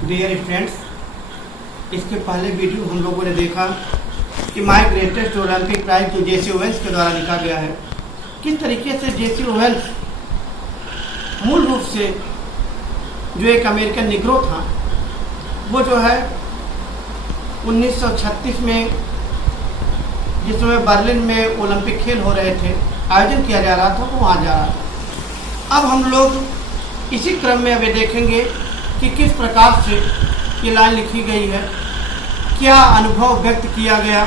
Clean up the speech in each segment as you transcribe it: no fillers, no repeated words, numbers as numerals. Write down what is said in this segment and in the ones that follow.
Dear friends, इसके पहले video हम लोगों ने देखा कि माई ग्रेटेस्ट ओलंपिक प्राइज जो जेसी ओवेंस के द्वारा लिखा गया है, किस तरीके से जेसी ओवेंस मूल रूप से जो एक अमेरिकन निग्रो था, वो जो है 1936 में जिस समय बर्लिन में ओलंपिक खेल हो रहे थे, आयोजन किया जा रहा था, वो वहाँ जा रहा था। अब हम लोग इसी क्रम में अभी देखेंगे कि किस प्रकार से ये लाइन लिखी गई है, क्या अनुभव व्यक्त किया गया,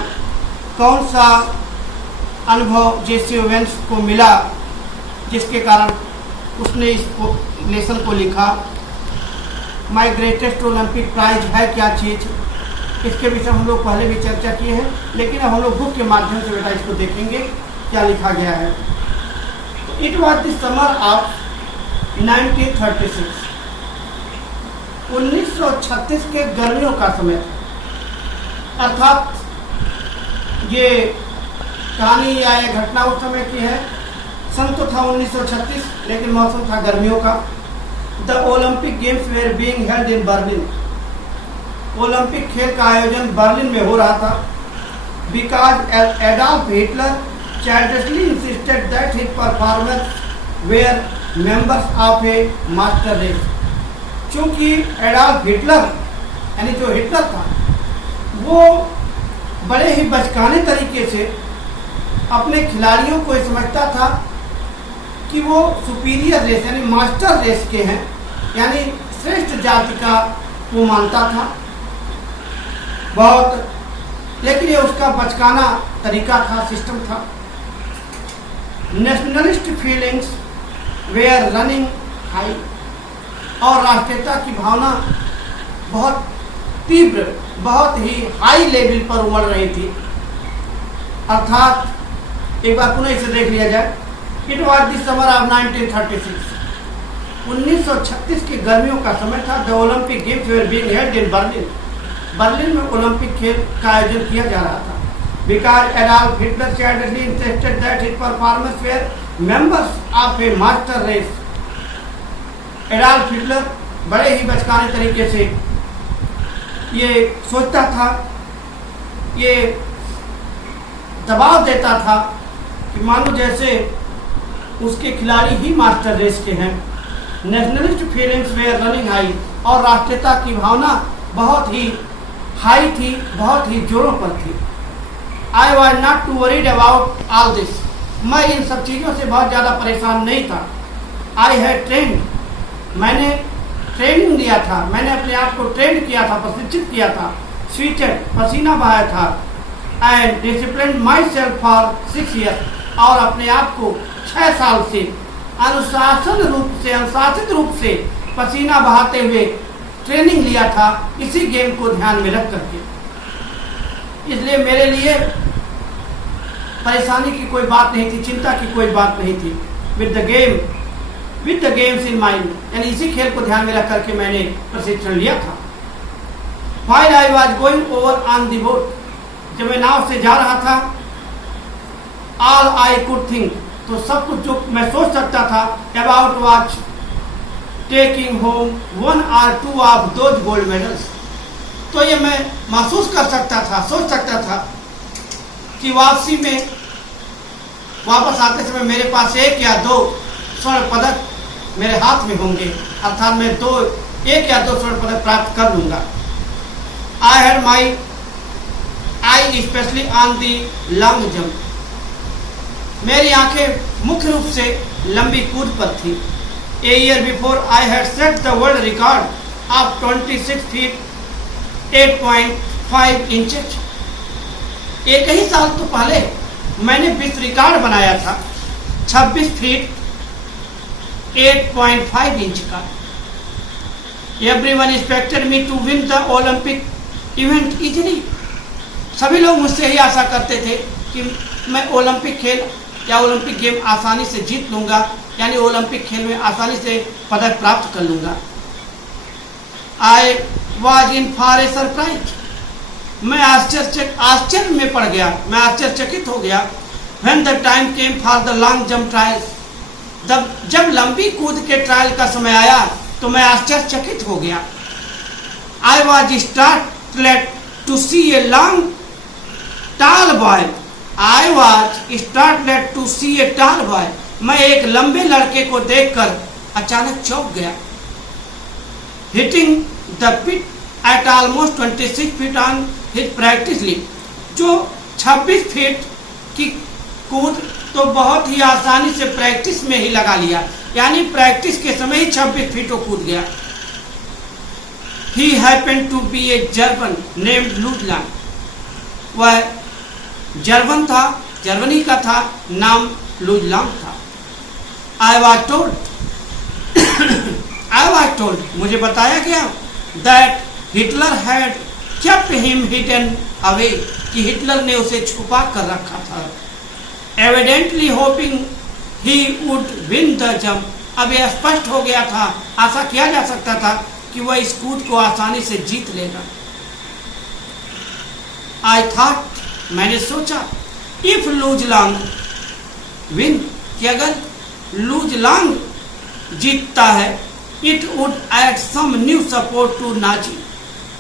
कौन सा अनुभव जेसी ओवेंस को मिला जिसके कारण उसने इस लेसन को लिखा। माई ग्रेटेस्ट ओलंपिक प्राइज है क्या चीज़, इसके विषय हम लोग पहले भी चर्चा किए हैं, लेकिन अब हम लोग बुक के माध्यम से बेटा इसको देखेंगे क्या लिखा गया है। It was the summer of 1936, 1936 के गर्मियों का समय था। अर्थात ये कहानी या ये घटना उस समय की है। सन तो था 1936, लेकिन मौसम था गर्मियों का। The Olympic games were being held in Berlin, Olympic खेल का आयोजन बर्लिन में हो रहा था। Because Adolf Hitler childishly insisted that his performance were members of a master race, क्योंकि एडॉल्फ हिटलर यानी जो हिटलर था, वो बड़े ही बचकाने तरीके से अपने खिलाड़ियों को समझता था कि वो सुपीरियर रेस यानी मास्टर रेस के हैं, यानी श्रेष्ठ जाति का वो मानता था बहुत। लेकिन ये उसका बचकाना तरीका था, सिस्टम था। Nationalist feelings were running high, और राष्ट्रीयता की भावना बहुत तीव्र, बहुत ही हाई लेवल पर उमड़ रही थी। अर्थात एक बार पुनः इसे देख लिया जाए। It was the summer of 1936, 1936 की गर्मियों का समय था। The Olympic games were being held in Berlin, Berlin में ओलंपिक खेल का आयोजन किया जा रहा था। Because Adolf Hitler childishly insisted that his performers were members of a master race, Adolf Hitler बड़े ही बचकाने तरीके से ये सोचता था, ये दबाव देता था कि मानो जैसे उसके खिलाड़ी ही मास्टर रेस के हैं। Nationalist feelings were running high, और राष्ट्रीयता की भावना बहुत ही हाई थी, बहुत ही जोरों पर थी। I was not too worried about all this, मैं इन सब चीज़ों से बहुत ज़्यादा परेशान नहीं था। I had trained, मैंने ट्रेनिंग लिया था, मैंने अपने आप को ट्रेन किया था, प्रशिक्षित किया था, स्वीटेड पसीना बहाया था, and discipline my self for 6 years, और अपने आप को 6 साल से अनुशासित रूप से पसीना बहाते हुए ट्रेनिंग लिया था, इसी गेम को ध्यान में रख करके। इसलिए मेरे लिए परेशानी की कोई बात नहीं थी, चिंता की कोई बात नहीं थी। With the games in mind, यानी इसी खेल को ध्यान में रख करके मैंने प्रशिक्षण लिया था। While I was going over on the boat, जब मैं नाव से जा रहा था, ऑल आई कुड थिंक, तो सब कुछ जो मैं सोच सकता था, about watch taking home 1 or 2 of those gold medals, तो ये मैं महसूस कर सकता था, सोच सकता था कि वापसी में वापस आते समय मेरे पास 1 या 2 स्वर्ण पदक मेरे हाथ में होंगे, अर्थात मैं 1 या 2 स्वर्ण पदक प्राप्त कर लूँगा। I had my I specially on the long jump, मेरी आंखें मुख्य रूप से लंबी कूद पर थी। A year before I had set the world record of 26 feet 8.5 inches, एक ही साल तो पहले मैंने विश्व रिकॉर्ड बनाया था 26 फीट 8.5 इंच का। Everyone expected me to win the Olympic event easily, सभी लोग मुझसे ही आशा करते थे कि मैं ओलंपिक खेल या ओलंपिक गेम आसानी से जीत लूँगा, यानी ओलंपिक खेल में आसानी से पदक प्राप्त कर लूँगा। I was in for a surprise, मैं आश्चर्य में पड़ गया, मैं आश्चर्यचकित हो गया। When the time came for the long jump trial, जब लंबी कूद के ट्रायल का समय आया तो मैं आश्चर्यचकित हो गया। I was startled to see a long, tall boy. I was startled to see a tall boy. मैं एक लंबे लड़के को देखकर अचानक चौंक गया. Hitting the pit at almost 26 feet on his practice leap. जो 26 फीट की कूद तो बहुत ही आसानी से प्रैक्टिस में ही लगा लिया, यानी प्रैक्टिस के समय ही 26 फीट वो कूद गया. He happened to be a German named Luzlan. वह जर्मन था, जर्मनी का था, नाम लुजलांग था. I was told, मुझे बताया गया that Hitler had kept him hidden away, कि हिटलर ने उसे छुपा कर रखा था. Evidently hoping he would win the jump. अब यह स्पष्ट हो गया था, आशा किया जा सकता था कि वह इस कूद को आसानी से जीत लेगा. I thought, मैंने सोचा, if लुजलांग win, कि अगर लुजलांग जीतता है, it would add some new support to Nazi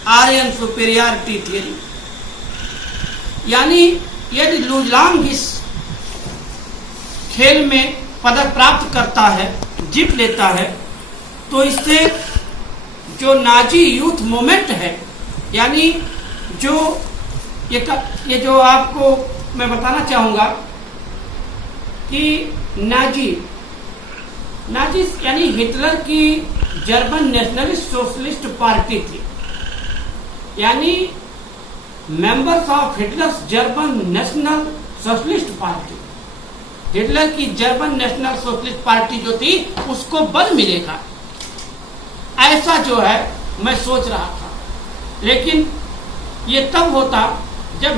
Aryan superiority theory. यानी यदि लुजलांग इस खेल में पदक प्राप्त करता है, जीत लेता है, तो इससे जो नाजी यूथ मूवमेंट है, यानी जो ये जो आपको मैं बताना चाहूँगा कि नाजी यानी हिटलर की जर्मन नेशनलिस्ट सोशलिस्ट पार्टी थी, यानी members of Hitler's German national socialist party. Hitler की जर्मन नेशनल सोशलिस्ट पार्टी जो थी उसको बल मिलेगा, ऐसा जो है मैं सोच रहा था. लेकिन ये तब होता जब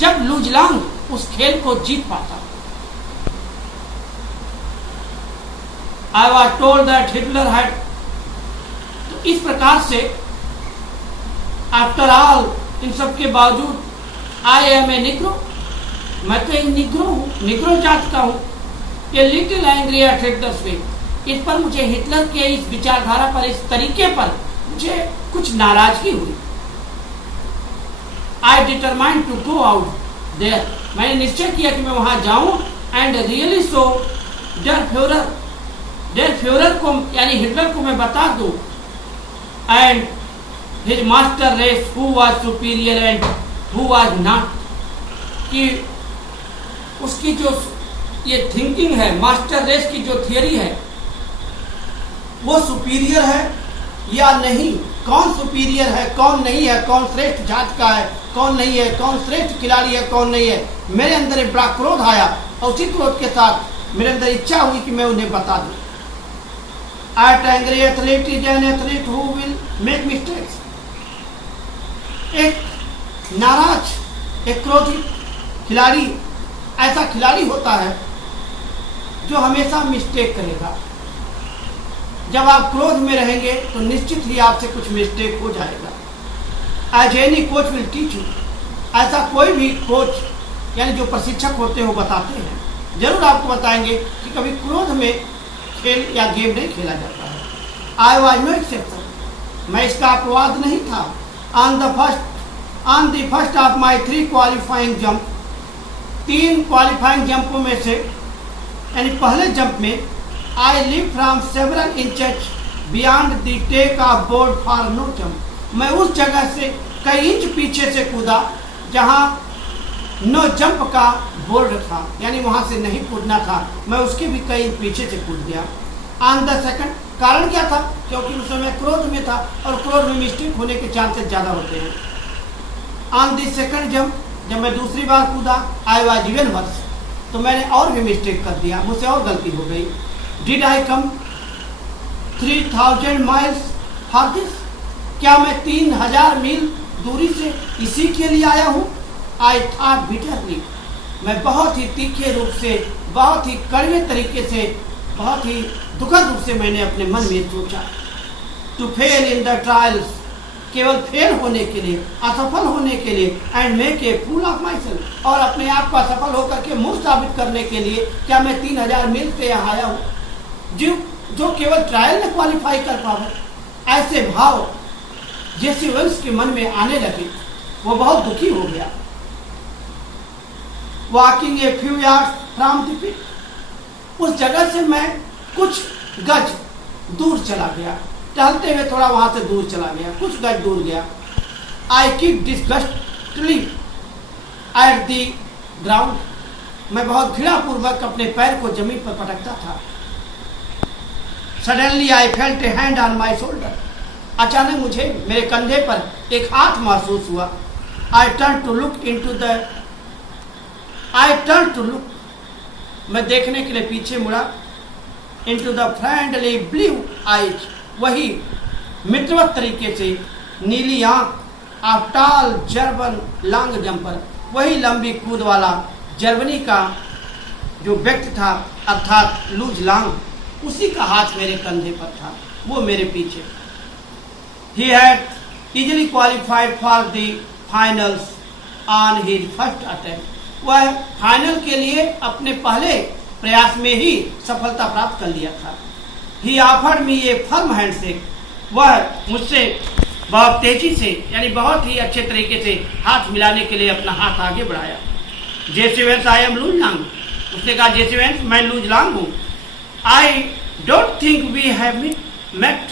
जब लुजलांग उस खेल को जीत पाता. I was told that Hitler had, तो इस प्रकार से आफ्टर ऑल, इन सब के बावजूद, I am a Negro, मैं तो एक निग्रो हूँ, निग्रो जात का हूँ. ये लिटिल एंग्री एट हिटलर्स वे, इस पर मुझे हिटलर के इस विचारधारा पर, इस तरीके पर मुझे कुछ नाराजगी हुई. I determined to go out there, मैंने निश्चय किया कि मैं वहां जाऊं and really so der Fuhrer को, यानी हिटलर को मैं बता दूं, and his master race who was superior and who was not, कि उसकी जो ये थिंकिंग है, मास्टर रेस की जो थियरी है, वो सुपीरियर है या नहीं, कौन सुपीरियर है, कौन नहीं है, कौन श्रेष्ठ जात का है, कौन नहीं है, कौन श्रेष्ठ खिलाड़ी है, कौन नहीं है. मेरे अंदर एक बड़ा क्रोध आया और उसी क्रोध के साथ मेरे अंदर इच्छा हुई कि मैं उन्हें बता दूं. An angry athlete is an athlete who will make mistakes. एक नाराज, एक क्रोधित खिलाड़ी ऐसा खिलाड़ी होता है जो हमेशा मिस्टेक करेगा. जब आप क्रोध में रहेंगे तो निश्चित ही आपसे कुछ मिस्टेक हो जाएगा. As any coach will teach you, ऐसा कोई भी कोच यानी जो प्रशिक्षक होते हैं वो बताते हैं, जरूर आपको बताएंगे कि कभी क्रोध में खेल या गेम नहीं खेला जाता है. आई वॉज नो एक्सेप्शन, मैं इसका अपवाद नहीं था. On the first of my 3 qualifying jump, 3 qualifying जंपों में से, यानी पहले जंप में, I leave from several inches beyond the take off board for no jump, मैं उस जगह से कई इंच पीछे से कूदा जहां नो जंप का बोर्ड था, यानी वहां से नहीं कूदना था, मैं उसके भी कई इंच पीछे से कूद गया. ऑन द सेकंड, कारण क्या था, क्योंकि उस समय क्रोध में था और क्रोध में मिस्टेक होने के चांसेस ज़्यादा होते हैं. ऑन द सेकंड जंप, जब मैं दूसरी बार कूदा, आई वॉज इवन वर्स, तो मैंने और भी मिस्टेक कर दिया, मुझसे और गलती हो गई. Did I come 3000 miles for this, क्या मैं 3000 मील दूरी से इसी के लिए आया हूँ. आई थॉट बिटरली, मैं बहुत ही तीखे रूप से, बहुत ही कड़वे तरीके से, बहुत ही दुखद रूप से मैंने अपने मन में सोचा. To fail in the trials, केवल फेल होने के लिए, असफल होने के लिए, and make a fool of myself, और अपने आप को असफल होकर के मूर्ख साबित करने के लिए क्या मैं 3000 मील से यहाँ आया हूँ. जो केवल ट्रायल में क्वालिफाई कर पावे। ऐसे भाव जेसी वेल्स के मन में आने लगे। वो बहुत दुखी हो गया। Walking a few yards from the pit, उस जगह से मैं कुछ गज दूर चला गया, टहलते हुए थोड़ा वहां से दूर चला गया, कुछ गज दूर गया। आई किक डिस्गस्टली एट द ग्राउंड, मैं बहुत घृणापूर्वक अपने पैर को जमीन पर पटकता था। Suddenly I felt A hand on my shoulder, अचानक मुझे मेरे कंधे पर एक हाथ महसूस हुआ। आई टर्न टू लुक, मैं देखने के लिए पीछे मुड़ा। Into the friendly blue eyes, वही मित्रवत तरीके से नीली आंख of tall German long jumper, वही लंबी कूद वाला जर्मनी का जो व्यक्ति था अर्थात लूज लॉन्ग, उसी का हाथ मेरे कंधे पर था, वो मेरे पीछे। He had easily qualified for the finals on his first attempt. वह फाइनल के लिए अपने पहले प्रयास में ही सफलता प्राप्त कर लिया था। He offered me a firm handshake. वह मुझसे बहुत तेजी से यानी बहुत ही अच्छे तरीके से हाथ मिलाने के लिए अपना हाथ आगे बढ़ाया। Jesse Owens, I am Luz Long, उसने कहा जेसी वेल्स मैं लूज लॉन्ग हूँ। I don't think we have met,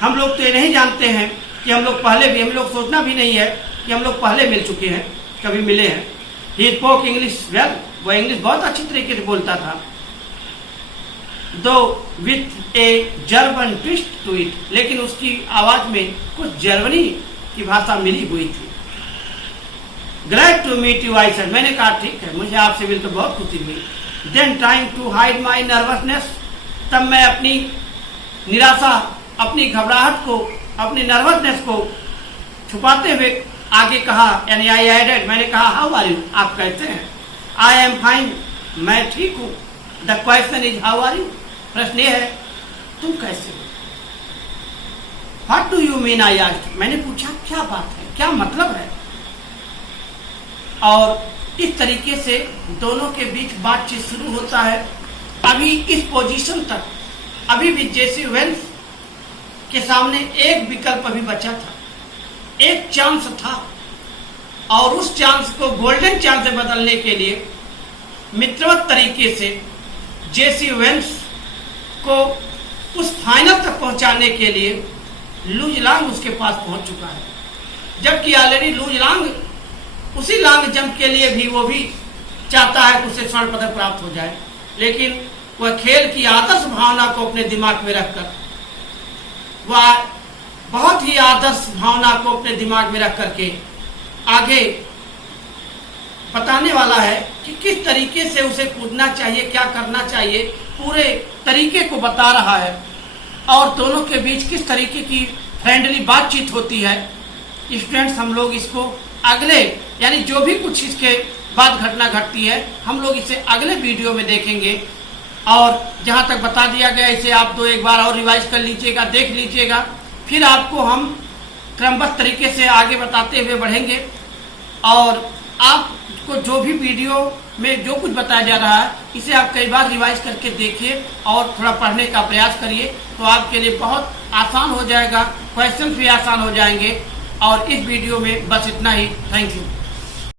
हम लोग तो ये नहीं जानते हैं कि हम लोग पहले भी, हम लोग सोचना भी नहीं है कि हम लोग पहले मिल चुके हैं, कभी मिले हैं। ही स्पोक इंग्लिश वेल, वह इंग्लिश बहुत अच्छी तरीके से बोलता था। Though with a German twist to it, लेकिन उसकी आवाज में कुछ जर्मनी की भाषा मिली हुई थी। Glad to meet you I said, मैंने कहा ठीक है, मुझे आपसे मिलकर बहुत खुशी हुई। Then trying to hide my nervousness, तब मैं अपनी निराशा, अपनी घबराहट को, अपनी नर्वसनेस को छुपाते हुए आगे कहा, यानी आई एडेड, मैंने कहा हाउ आर यू, आप कहते हैं। आई एम फाइन, मैं ठीक हूँ। The question is how are you, प्रश्न ये है तुम कैसे हो। What do you mean, I asked, मैंने पूछा क्या बात है, क्या मतलब है। और इस तरीके से दोनों के बीच बातचीत शुरू होता है। अभी इस पोजीशन तक अभी भी जेसी वेल्स के सामने एक विकल्प अभी बचा था, एक चांस था, और उस चांस को गोल्डन चांस से बदलने के लिए मित्रवत तरीके से जेसी वेल्स को उस फाइनल तक पहुंचाने के लिए लूज लॉन्ग उसके पास पहुंच चुका है। जबकि ऑलरेडी लूज लॉन्ग उसी लॉन्ग जंप के लिए भी वो भी चाहता है कि उसे स्वर्ण पदक प्राप्त हो जाए, लेकिन वह खेल की आदर्श भावना को अपने दिमाग में रखकर, वह बहुत ही आदर्श भावना को अपने दिमाग में रख करके आगे बताने वाला है कि किस तरीके से उसे कूदना चाहिए, क्या करना चाहिए, पूरे तरीके को बता रहा है। और दोनों के बीच किस तरीके की फ्रेंडली बातचीत होती है। स्टूडेंट्स, हम लोग इसको अगले, यानी जो भी कुछ इसके बाद घटना घटती है, हम लोग इसे अगले वीडियो में देखेंगे। और जहाँ तक बता दिया गया इसे आप दो एक बार और रिवाइज कर लीजिएगा, देख लीजिएगा, फिर आपको हम क्रमबद्ध तरीके से आगे बताते हुए बढ़ेंगे। और आपको जो भी वीडियो में जो कुछ बताया जा रहा है, इसे आप कई बार रिवाइज करके देखिए और थोड़ा पढ़ने का प्रयास करिए, तो आपके लिए बहुत आसान हो जाएगा, क्वेश्चन भी आसान हो जाएंगे। और इस वीडियो में बस इतना ही। Thank you.